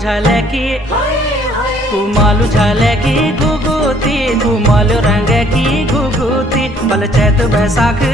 झाले की कुमालू झाले की घुघुती कुमालू रंग की घुघुती बल चैत बैसाख